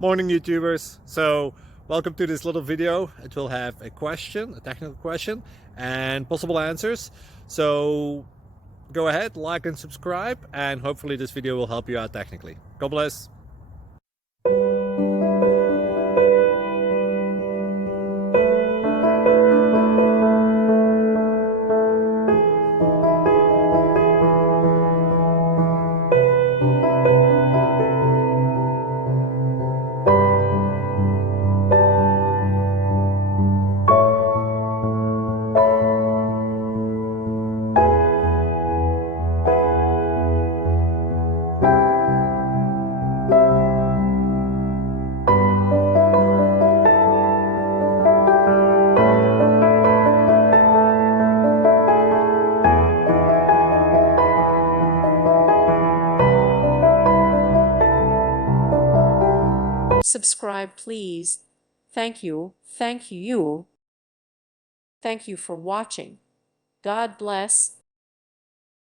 Morning YouTubers. So welcome to this little video. It will have a question, a technical question, and possible answers. So go ahead, like and subscribe, and hopefully this video will help you out technically. God bless. Subscribe, please. Thank you. Thank you. Thank you for watching. God bless.